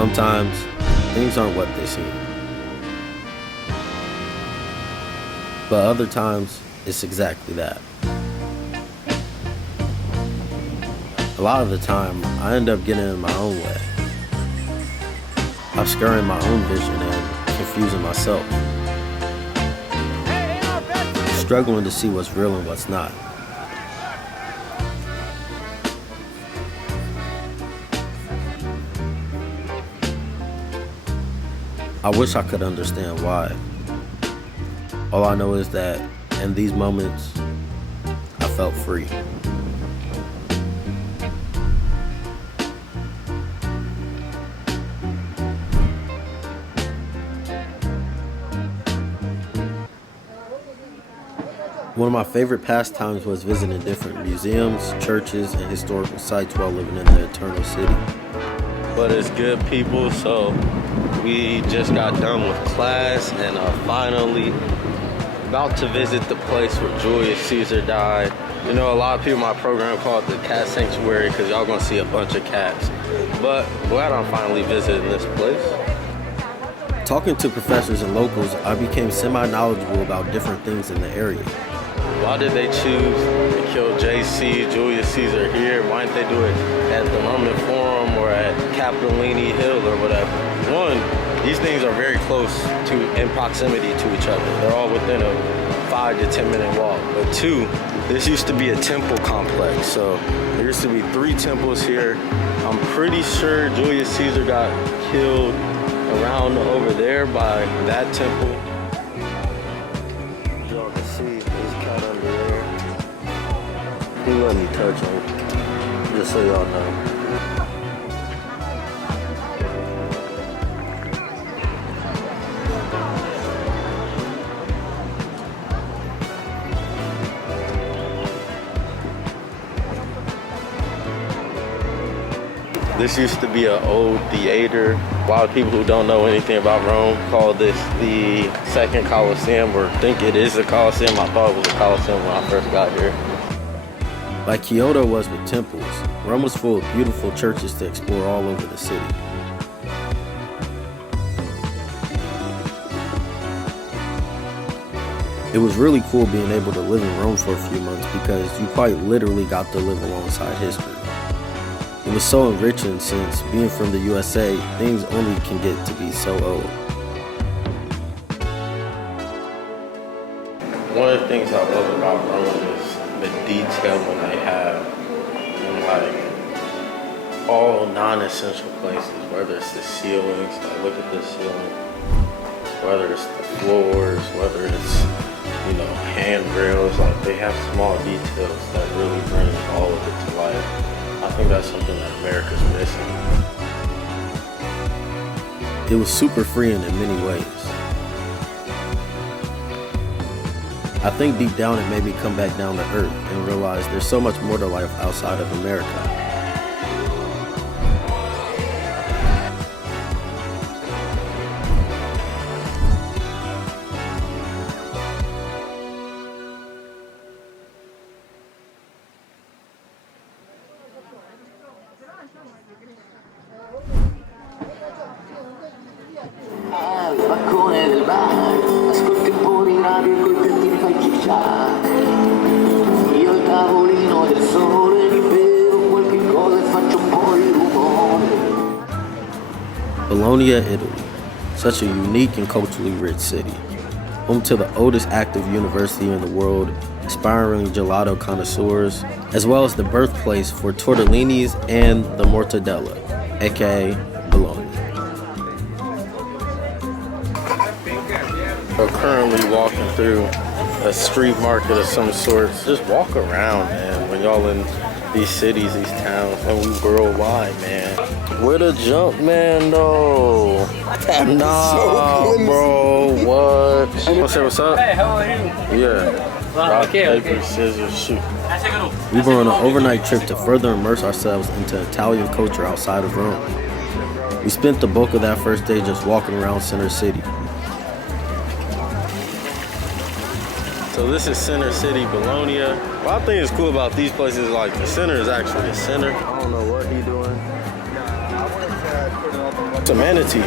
Sometimes things aren't what they seem. But other times, it's exactly that. A lot of the time, I end up getting in my own way, obscuring my own vision and confusing myself, struggling to see what's real and what's not. I wish I could understand why. All I know is that in these moments, I felt free. One of my favorite pastimes was visiting different museums, churches, and historical sites while living in the Eternal City. But it's good, people, so we just got done with class and finally about to visit the place where Julius Caesar died. You know, a lot of people in my program call it the Cat Sanctuary because y'all gonna see a bunch of cats. But glad I'm finally visiting this place. Talking to professors and locals, I became semi-knowledgeable about different things in the area. Why did they choose to kill JC, Julius Caesar here? Why didn't they do it at the Roman Forum or at Capitoline Hill or whatever? One, these things are very close in proximity to each other. They're all within a 5 to 10 minute walk. But two, this used to be a temple complex. So there used to be 3 temples here. I'm pretty sure Julius Caesar got killed around over there by that temple. Y'all can see his cat under there. He let me touch him, just so y'all know. This used to be an old theater. A lot of people who don't know anything about Rome call this the second Colosseum, or think it is the Colosseum. I thought it was a Colosseum when I first got here. Like Kyoto was with temples, Rome was full of beautiful churches to explore all over the city. It was really cool being able to live in Rome for a few months because you quite literally got to live alongside history. It was so enriching since, being from the USA, things only can get to be so old. One of the things I love about Rome is the detailing they have in like all non-essential places, whether it's the ceilings, like look at this ceiling, whether it's the floors, whether it's, you know, handrails, like they have small details that really bring all of it to life. I think that's something that America's missing. It was super freeing in many ways. I think deep down it made me come back down to earth and realize there's so much more to life outside of America. Io il tavolino del sole mi bevo qualche cosa e faccio un po' di rumore. Bologna, Italy. Such a unique and culturally rich city. Home to the oldest active university in the world, aspiring gelato connoisseurs, as well as the birthplace for tortellinis and the mortadella, aka Bologna. We're currently walking through a street market of some sort. Just walk around, man. When y'all in these cities, these towns, and we worldwide, man. Where the jump, man, though? Nah, bro, what? You wanna say what's up? Hey, how are you? Yeah. Rock, paper, scissors, shoot. We were on an overnight trip to further immerse ourselves into Italian culture outside of Rome. We spent the bulk of that first day just walking around Center City. So this is Center City, Bologna. What I think is cool about these places is like the center is actually the center. I don't know what he doing. It's a manatee.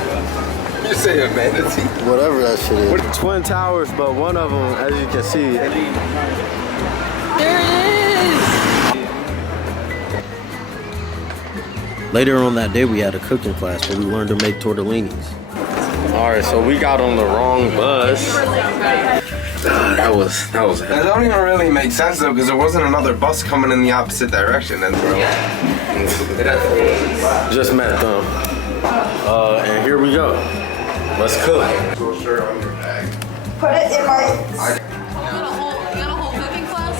You say a manatee? Whatever that shit is. Twin towers, but one of them, as you can see. There it is! Later on that day, we had a cooking class where we learned to make tortellinis. All right, so we got on the wrong bus. That was. That don't even really make sense though, because there wasn't another bus coming in the opposite direction. And Just met them. And here we go. Let's cook. Put it in my... You got a whole cooking class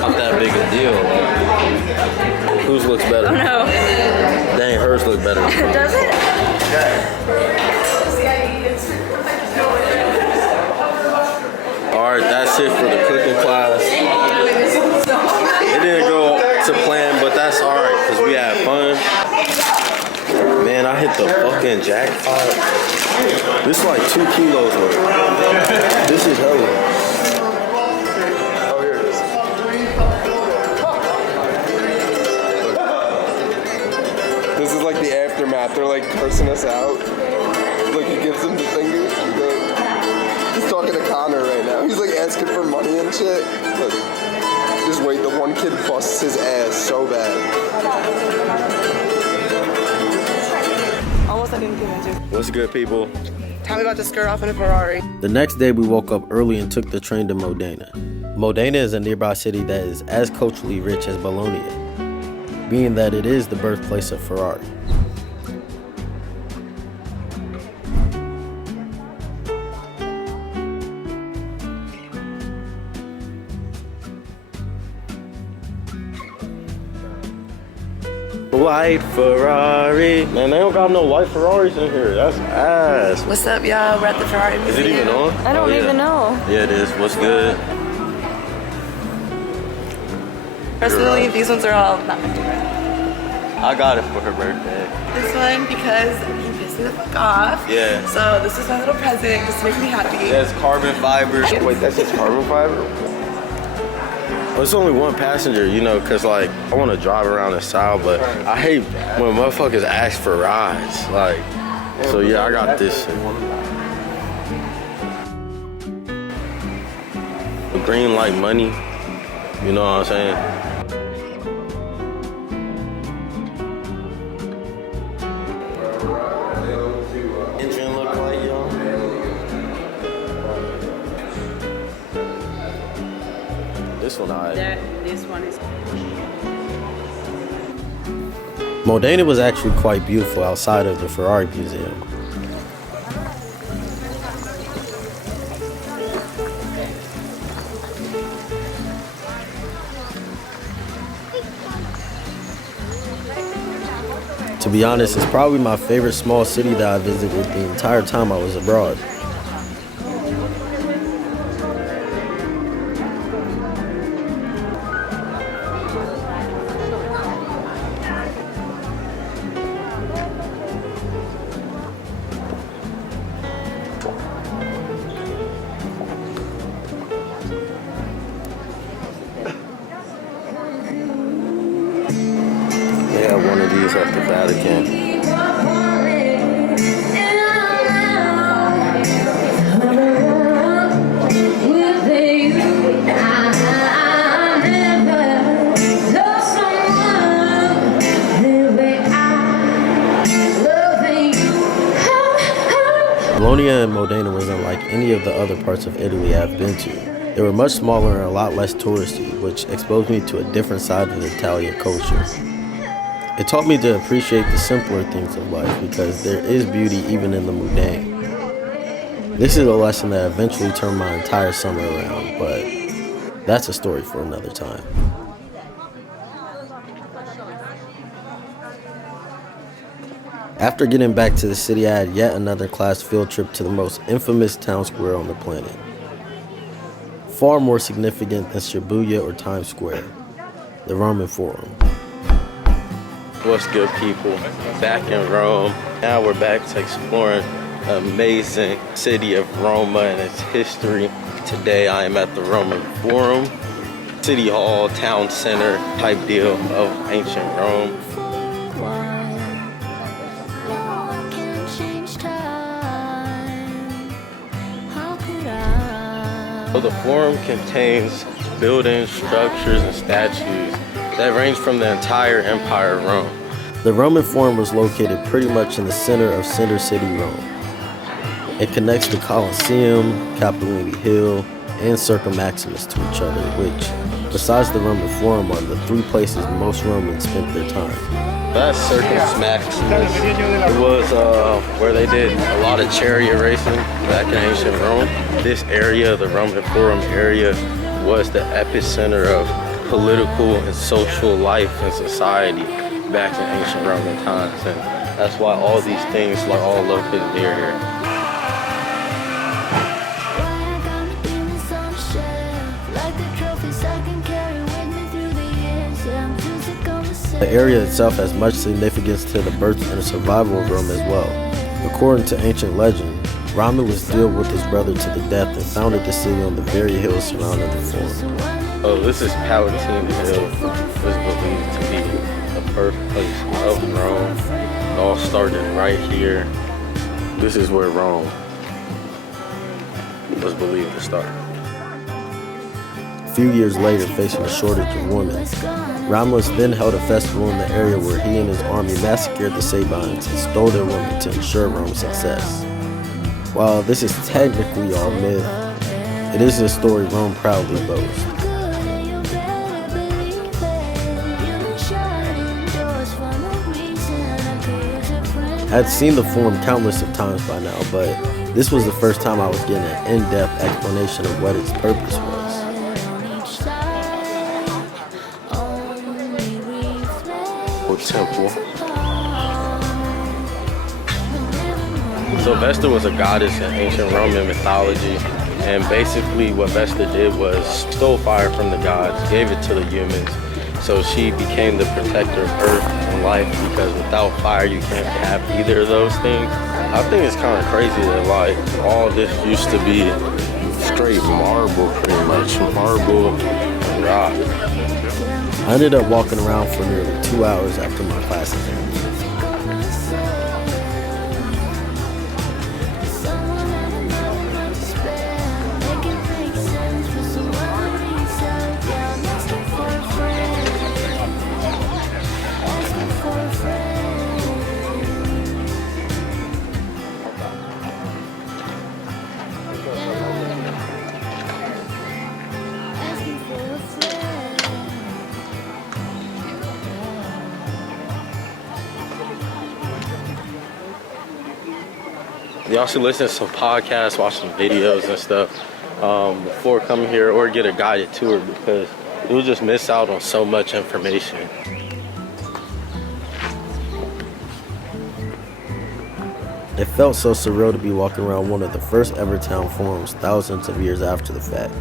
Not that big a deal. Whose looks better? Oh no. Dang, hers look better. Does it? Alright, that's it for the cooking class. It didn't go to plan, but that's alright, because we had fun. Man, I hit the fucking jackpot. This is like 2 kilos worth. This is hella. oh, here it is. Look. This is like the aftermath. They're like cursing us out. Look, he gives them the finger. He's talking to Connor right now. He's like asking for money and shit. Look, just wait. The one kid busts his ass so bad. Almost I didn't give it to. What's good, people? Tell me about to skirt off in a Ferrari. The next day, we woke up early and took the train to Modena. Modena is a nearby city that is as culturally rich as Bologna, being that it is the birthplace of Ferrari. White Ferrari. Man, they don't got no white Ferraris in here. That's ass. What's up, y'all? We're at the Ferrari Is Museum. it even on? I don't Oh, yeah. even know. Yeah, it is. What's good? Personally, these ones are all not my favorite. I got it for her birthday. This one because he pissed me the fuck off. Yeah. So this is my little present just to make me happy. It has carbon fiber. Wait, that's just carbon fiber? Well, it's only one passenger, you know, because, like, I want to drive around in style, but I hate when motherfuckers ask for rides. Like, so yeah, I got this shit. The green like money, you know what I'm saying? Engine look like, yo. This one, This one is. Modena was actually quite beautiful outside of the Ferrari Museum. To be honest, it's probably my favorite small city that I visited the entire time I was abroad. They have one of these at the Vatican. Bologna and Modena wasn't like any of the other parts of Italy I've been to. They were much smaller and a lot less touristy, which exposed me to a different side of the Italian culture. It taught me to appreciate the simpler things of life because there is beauty even in the mundane. This is a lesson that eventually turned my entire summer around, but that's a story for another time. After getting back to the city, I had yet another class field trip to the most infamous town square on the planet. Far more significant than Shibuya or Times Square, the Roman Forum. What's good, people? Back in Rome. Now we're back to exploring amazing city of Roma and its history. Today I am at the Roman Forum, city hall, town center type deal of ancient Rome. So the Forum contains buildings, structures, and statues that range from the entire Empire of Rome. The Roman Forum was located pretty much in the center of Center City, Rome. It connects the Colosseum, Capitoline Hill, and Circus Maximus to each other, which, besides the Roman Forum, are the three places most Romans spent their time. That's Circus Maximus. It was where they did a lot of chariot racing back in ancient Rome. This area, the Roman Forum area, was the epicenter of political and social life and society back in ancient Roman times, and that's why all these things are all located near here. The area itself has much significance to the birth and the survival of Rome as well. According to ancient legend, Romulus dealt with his brother to the death and founded the city on the very hill surrounding the Forum. Oh, this is Palatine Hill. This is believed to be the birthplace of Rome. It all started right here. This is where Rome was believed to start. A few years later, facing a shortage of women, Romulus then held a festival in the area where he and his army massacred the Sabines and stole their women to ensure Rome's success. While this is technically all myth, it is a story Rome proudly boasts. I had seen the Forum countless of times by now, but this was the first time I was getting an in-depth explanation of what its purpose was. Temple. So Vesta was a goddess in ancient Roman mythology, and basically what Vesta did was stole fire from the gods, gave it to the humans, so she became the protector of earth and life, because without fire you can't have either of those things. I think it's kind of crazy that like all this used to be straight marble, pretty much marble and rock. I ended up walking around for nearly 2 hours after my class ended. Y'all should listen to some podcasts, watch some videos and stuff before coming here, or get a guided tour, because you'll just miss out on so much information. It felt so surreal to be walking around one of the first ever town forums thousands of years after the fact.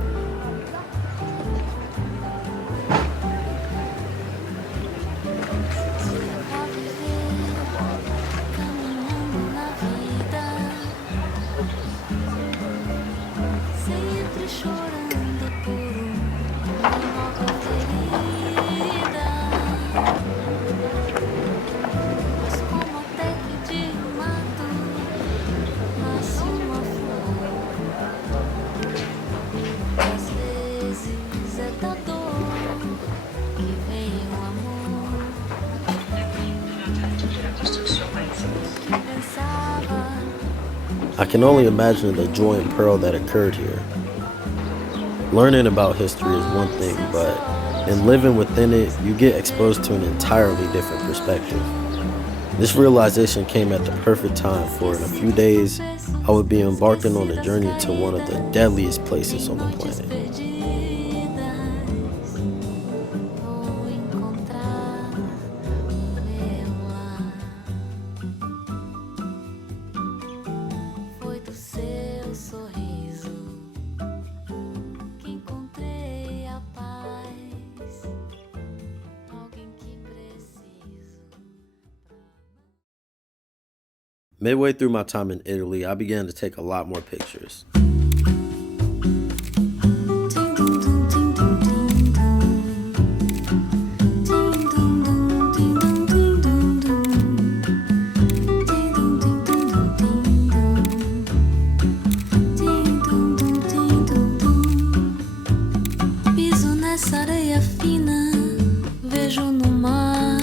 I can only imagine the joy and pearl that occurred here. Learning about history is one thing, but in living within it, you get exposed to an entirely different perspective. This realization came at the perfect time, for in a few days, I would be embarking on a journey to one of the deadliest places on the planet. Midway through my time in Italy, I began to take a lot more pictures. Piso nessa areia fina, vejo no mar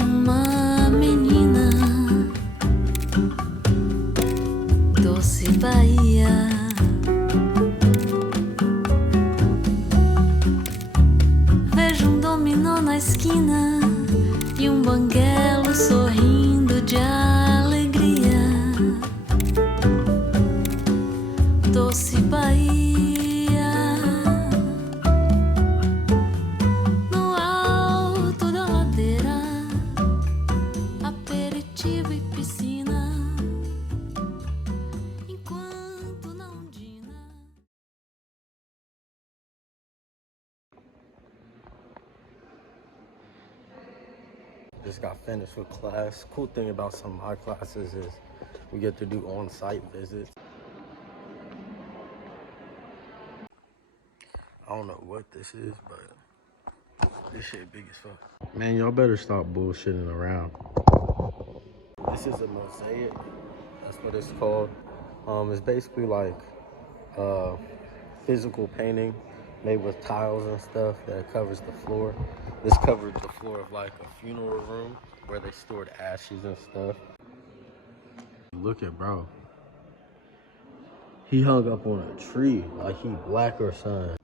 uma menina. Doce Bahia. Vejo dominó na esquina e banguelo sorrindo de alegria. Doce Bahia. No alto da ladeira, aperitivo e piscina. Enquanto na ondina. Just got finished with class. Cool thing about some of my classes is we get to do on-site visits. I don't know what this is, but this shit big as fuck. Man, y'all better stop bullshitting around. This is a mosaic. That's what it's called. It's basically like physical painting made with tiles and stuff that covers the floor. This covered the floor of like a funeral room where they stored ashes and stuff. Look at bro. He hung up on a tree like he black or something.